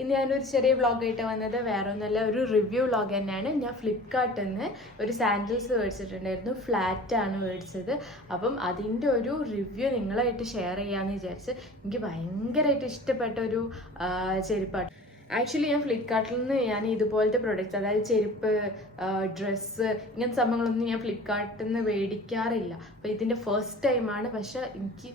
ഇന്ന് ഞാനൊരു ചെറിയ വ്ളോഗായിട്ട് വന്നത് വേറെ ഒന്നുമല്ല, ഒരു റിവ്യൂ വ്ളോഗ് തന്നെയാണ്. ഞാൻ ഫ്ലിപ്കാർട്ടിൽ നിന്ന് ഒരു സാൻഡിൽസ് മേടിച്ചിട്ടുണ്ടായിരുന്നു. ഫ്ലാറ്റാണ് മേടിച്ചത്. അപ്പം അതിൻ്റെ ഒരു റിവ്യൂ നിങ്ങളായിട്ട് ഷെയർ ചെയ്യാമെന്ന് വിചാരിച്ച്. എനിക്ക് ഭയങ്കരമായിട്ട് ഇഷ്ടപ്പെട്ട ഒരു ചെരുപ്പാണ്. ആക്ച്വലി ഞാൻ ഫ്ലിപ്കാർട്ടിൽ നിന്ന് ഞാൻ ഇതുപോലത്തെ പ്രൊഡക്റ്റ്സ്, അതായത് ചെരുപ്പ്, ഡ്രസ്സ്, ഇങ്ങനത്തെ സംഭവങ്ങളൊന്നും ഞാൻ ഫ്ലിപ്കാർട്ടിൽ നിന്ന് മേടിക്കാറില്ല. അപ്പോൾ ഇതിൻ്റെ ഫസ്റ്റ് ടൈമാണ്. പക്ഷേ എനിക്ക്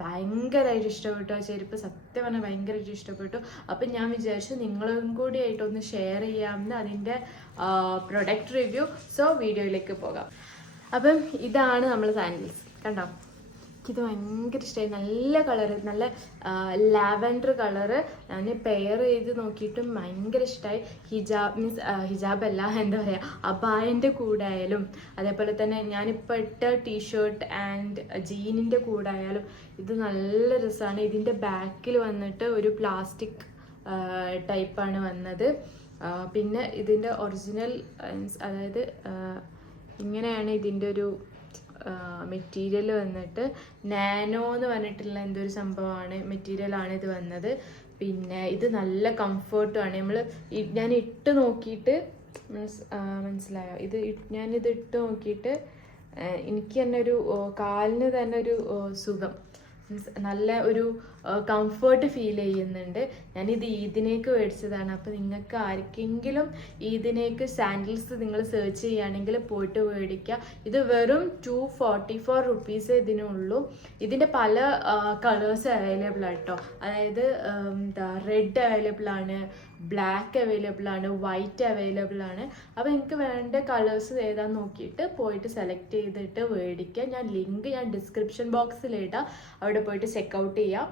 ഭയങ്കരമായിട്ട് ഇഷ്ടപ്പെട്ടു ആ ചെരുപ്പ്. സത്യം പറഞ്ഞാൽ ഭയങ്കരമായിട്ട് ഇഷ്ടപ്പെട്ടു. അപ്പം ഞാൻ വിചാരിച്ചു നിങ്ങളും കൂടി ആയിട്ടൊന്ന് ഷെയർ ചെയ്യാമെന്ന്, അതിൻ്റെ പ്രൊഡക്റ്റ് റിവ്യൂ. സോ വീഡിയോയിലേക്ക് പോകാം. അപ്പം ഇതാണ് നമ്മൾ സാൻഡിൽസ്. കണ്ടോ, ഇത് ഭയങ്കര ഇഷ്ടമായി. നല്ല കളറ്, നല്ല ലാവൻഡർ കളറ്. ഞാൻ പെയർ ചെയ്ത് നോക്കിയിട്ടും ഭയങ്കര ഇഷ്ടമായി. ഹിജാബല്ല, എന്താ പറയുക, അബായൻ്റെ കൂടെ ആയാലും, അതേപോലെ തന്നെ ഞാനിപ്പോൾ ഇട്ട ടീഷർട്ട് ആൻഡ് ജീനിൻ്റെ കൂടെ ആയാലും ഇത് നല്ല രസമാണ്. ഇതിൻ്റെ ബാക്കിൽ വന്നിട്ട് ഒരു പ്ലാസ്റ്റിക് ടൈപ്പാണ് വന്നത്. പിന്നെ ഇതിൻ്റെ ഒറിജിനൽ, അതായത് ഇങ്ങനെയാണ് ഇതിൻ്റെ ഒരു മെറ്റീരിയൽ വന്നിട്ട്. നാനോ എന്ന് പറഞ്ഞിട്ടുള്ള എന്തൊരു സംഭവമാണ്, മെറ്റീരിയലാണ് ഇത് വന്നത്. പിന്നെ ഇത് നല്ല കംഫർട്ടുമാണ്. ഞാൻ ഇട്ട് നോക്കിയിട്ട് മനസ്സിലായോ, ഞാനിത് ഇട്ട് നോക്കിയിട്ട് എനിക്ക് തന്നെ ഒരു കാലിന് തന്നെ ഒരു സുഖം, നല്ല ഒരു കംഫർട്ട് ഫീൽ ചെയ്യുന്നുണ്ട്. ഞാനിത് ഈദിനേക്ക് മേടിച്ചതാണ്. അപ്പോൾ നിങ്ങൾക്ക് ആർക്കെങ്കിലും ഈദിനേക്ക് സാൻഡിൽസ് നിങ്ങൾ സെർച്ച് ചെയ്യുകയാണെങ്കിൽ പോയിട്ട് മേടിക്കുക. ഇത് വെറും 244 റുപ്പീസ് ഇതിനുള്ളൂ. ഇതിൻ്റെ പല കളേഴ്സ് അവൈലബിൾ ആട്ടോ. അതായത് റെഡ് അവൈലബിൾ ആണ്, ബ്ലാക്ക് അവൈലബിൾ ആണ്, വൈറ്റ് അവൈലബിൾ ആണ്. അപ്പോൾ നിങ്ങൾക്ക് വേണ്ട കളേഴ്സ് ഏതാന്ന് നോക്കിയിട്ട് പോയിട്ട് സെലക്ട് ചെയ്തിട്ട് മേടിക്കുക. ഞാൻ ലിങ്ക് ഡിസ്ക്രിപ്ഷൻ ബോക്സിൽ ഇടാം, അവിടെ പോയിട്ട് ചെക്കൗട്ട് ചെയ്യാം.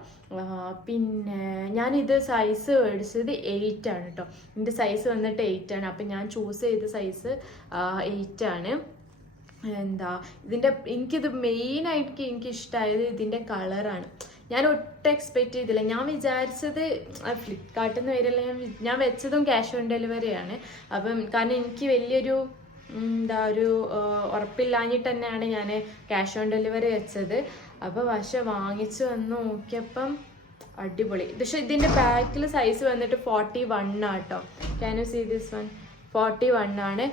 പിന്നെ ഞാനിത് സൈസ് മേടിച്ചത് 8 ആണ് കേട്ടോ. ഇതിൻ്റെ സൈസ് വന്നിട്ട് 8 ആണ്. അപ്പം ഞാൻ ചൂസ് ചെയ്ത സൈസ് 8 ആണ്. എനിക്കിത് മെയിനായിട്ട് എനിക്ക് ഇഷ്ടമായത് ഇതിൻ്റെ കളറാണ്. ഞാൻ ഒട്ടും എക്സ്പെക്റ്റ് ചെയ്തില്ല. ഞാൻ വിചാരിച്ചത് ഫ്ലിപ്കാർട്ടിൽ നിന്ന് വരില്ല. ഞാൻ വെച്ചതും ക്യാഷ് ഓൺ ഡെലിവറിയാണ്. അപ്പം കാരണം എനിക്ക് വലിയൊരു ഒരു ഉറപ്പില്ലാഞ്ഞിട്ട് തന്നെയാണ് ഞാൻ ക്യാഷ് ഓൺ ഡെലിവറി വെച്ചത്. അപ്പോൾ പക്ഷെ വാങ്ങിച്ചു വന്ന് നോക്കിയപ്പം അടിപൊളി. പക്ഷെ ഇതിൻ്റെ ബാക്കിൽ സൈസ് വന്നിട്ട് 41 ആട്ടോ. Can you see this one? 41 ആണ്.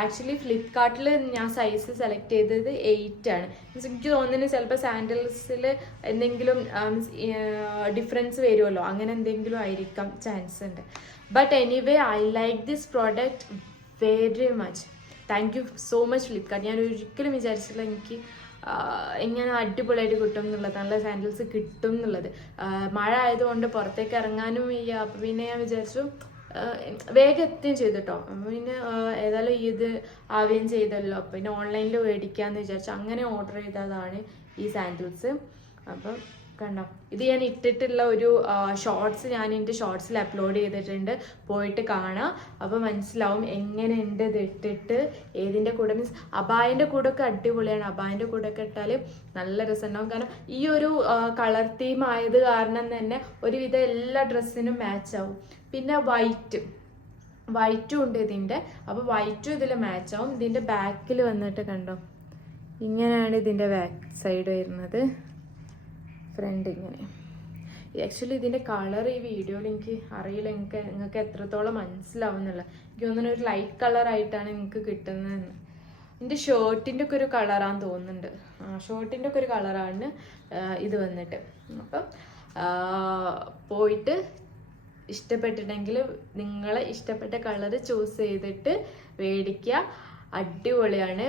ആക്ച്വലി ഫ്ലിപ്കാർട്ടിൽ ഞാൻ സൈസ് സെലക്ട് ചെയ്തത് 8 ആണ്. എനിക്ക് തോന്നുന്നത് ചിലപ്പോൾ സാൻഡിൽസിൽ എന്തെങ്കിലും ഡിഫറൻസ് വരുമല്ലോ, അങ്ങനെ എന്തെങ്കിലും ആയിരിക്കാം ചാൻസ് ഉണ്ട്. But anyway I like this product very much. Thank you so much Flipkart. ഞാൻ ഒരിക്കലും വിചാരിച്ചില്ല എനിക്ക് ഇങ്ങനെ അടിപൊളിയായിട്ട് കിട്ടും എന്നുള്ളത്, നല്ല സാൻഡിൽസ് കിട്ടും എന്നുള്ളത്. മഴ ആയതുകൊണ്ട് പുറത്തേക്ക് ഇറങ്ങാനും വയ്യ. അപ്പം പിന്നെ ഞാൻ വിചാരിച്ചു വേഗം എത്തുകയും ചെയ്തു കേട്ടോ. പിന്നെ ഏതായാലും ഇത് ആവുകയും ചെയ്തല്ലോ, പിന്നെ ഓൺലൈനിൽ മേടിക്കാമെന്ന് വിചാരിച്ചു. അങ്ങനെ ഓർഡർ ചെയ്തതാണ് ഈ സാൻഡിൽസ്. അപ്പം കണ്ടോ, ഇത് ഞാൻ ഇട്ടിട്ടുള്ള ഒരു ഷോർട്സ് ഞാൻ എൻ്റെ ഷോർട്സിൽ അപ്ലോഡ് ചെയ്തിട്ടുണ്ട്, പോയിട്ട് കാണാം. അപ്പോൾ മനസ്സിലാവും എങ്ങനെയുണ്ട് ഇത് ഇട്ടിട്ട്. ഏതിൻ്റെ കൂടെ മീൻസ് അബായൻ്റെ കൂടെ ഒക്കെ അടിപൊളിയാണ്. അബായൻ്റെ കൂടെ ഒക്കെ ഇട്ടാൽ നല്ല രസമുണ്ടാവും. കാരണം ഈ ഒരു കളർ തീം ആയത് കാരണം തന്നെ ഒരുവിധം എല്ലാ ഡ്രസ്സിനും മാച്ച് ആവും. പിന്നെ വൈറ്റും ഉണ്ട് ഇതിൻ്റെ. അപ്പോൾ വൈറ്റും ഇതിൽ മാച്ച് ആവും. ഇതിൻ്റെ ബാക്കിൽ വന്നിട്ട് കണ്ടോ, ഇങ്ങനെയാണ് ഇതിൻ്റെ ബാക്ക് സൈഡ് വരുന്നത്. ഫ്രണ്ട് ഇങ്ങനെ. ആക്ച്വലി ഇതിൻ്റെ കളർ ഈ വീഡിയോയിൽ എനിക്ക് അറിയില്ല നിങ്ങൾക്ക് എത്രത്തോളം മനസ്സിലാവുന്നില്ല. എനിക്ക് തോന്നുന്നു ഒരു ലൈറ്റ് കളറായിട്ടാണ് നിങ്ങൾക്ക് കിട്ടുന്നതെന്ന്. ഇതിൻ്റെ ഷർട്ടിൻ്റെ ഒക്കെ ഒരു കളറാന്ന് തോന്നുന്നുണ്ട്. ഷർട്ടിൻ്റെ ഒക്കെ ഒരു കളറാണ് ഇത് വന്നിട്ട്. അപ്പം പോയിട്ട് ഇഷ്ടപ്പെട്ടിട്ടുണ്ടെങ്കിൽ നിങ്ങളെ ഇഷ്ടപ്പെട്ട കളർ ചൂസ് ചെയ്തിട്ട് മേടിക്കുക. അടിപൊളിയാണ്.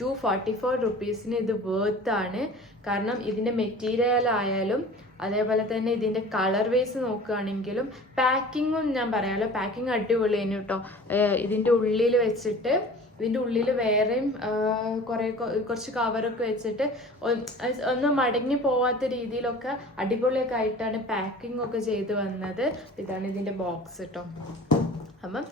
244 റുപ്പീസിന് ഇത് വേർത്താണ്. കാരണം ഇതിൻ്റെ മെറ്റീരിയൽ ആയാലും അതേപോലെ തന്നെ ഇതിൻ്റെ കളർ വൈസ് നോക്കുകയാണെങ്കിലും പാക്കിങ്ങും ഞാൻ പറയാമല്ലോ, പാക്കിങ് അടിപൊളിയാണ് കേട്ടോ. ഇതിൻ്റെ ഉള്ളിൽ വെച്ചിട്ട്, ഇതിൻ്റെ ഉള്ളിൽ വേറെയും കുറച്ച് കവറൊക്കെ വെച്ചിട്ട് ഒന്നും മടങ്ങി പോവാത്ത രീതിയിലൊക്കെ അടിപൊളിയൊക്കെ ആയിട്ടാണ് പാക്കിംഗ് ഒക്കെ ചെയ്ത് വന്നത്. ഇതാണ് ഇതിൻ്റെ ബോക്സ് കേട്ടോ. അപ്പം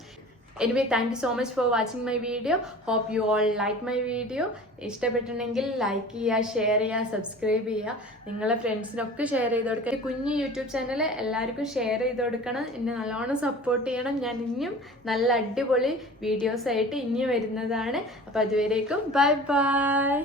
anyway thank you so much for watching my video. Hope you all like my video. ഇഷ്ടപ്പെട്ടിട്ടുണ്ടെങ്കിൽ ലൈക്ക് ചെയ്യുക, ഷെയർ ചെയ്യുക, സബ്സ്ക്രൈബ് ചെയ്യുക. നിങ്ങളെ ഫ്രണ്ട്സിനൊക്കെ ഷെയർ ചെയ്ത് കൊടുക്കുക. കുഞ്ഞു യൂട്യൂബ് ചാനൽ എല്ലാവർക്കും ഷെയർ ചെയ്ത് കൊടുക്കണം. എന്നെ നല്ലോണം സപ്പോർട്ട് ചെയ്യണം. ഞാൻ ഇനിയും നല്ല അടിപൊളി വീഡിയോസായിട്ട് ഇനിയും വരുന്നതാണ്. അപ്പോൾ അതുവരേക്കും ബൈ ബൈ.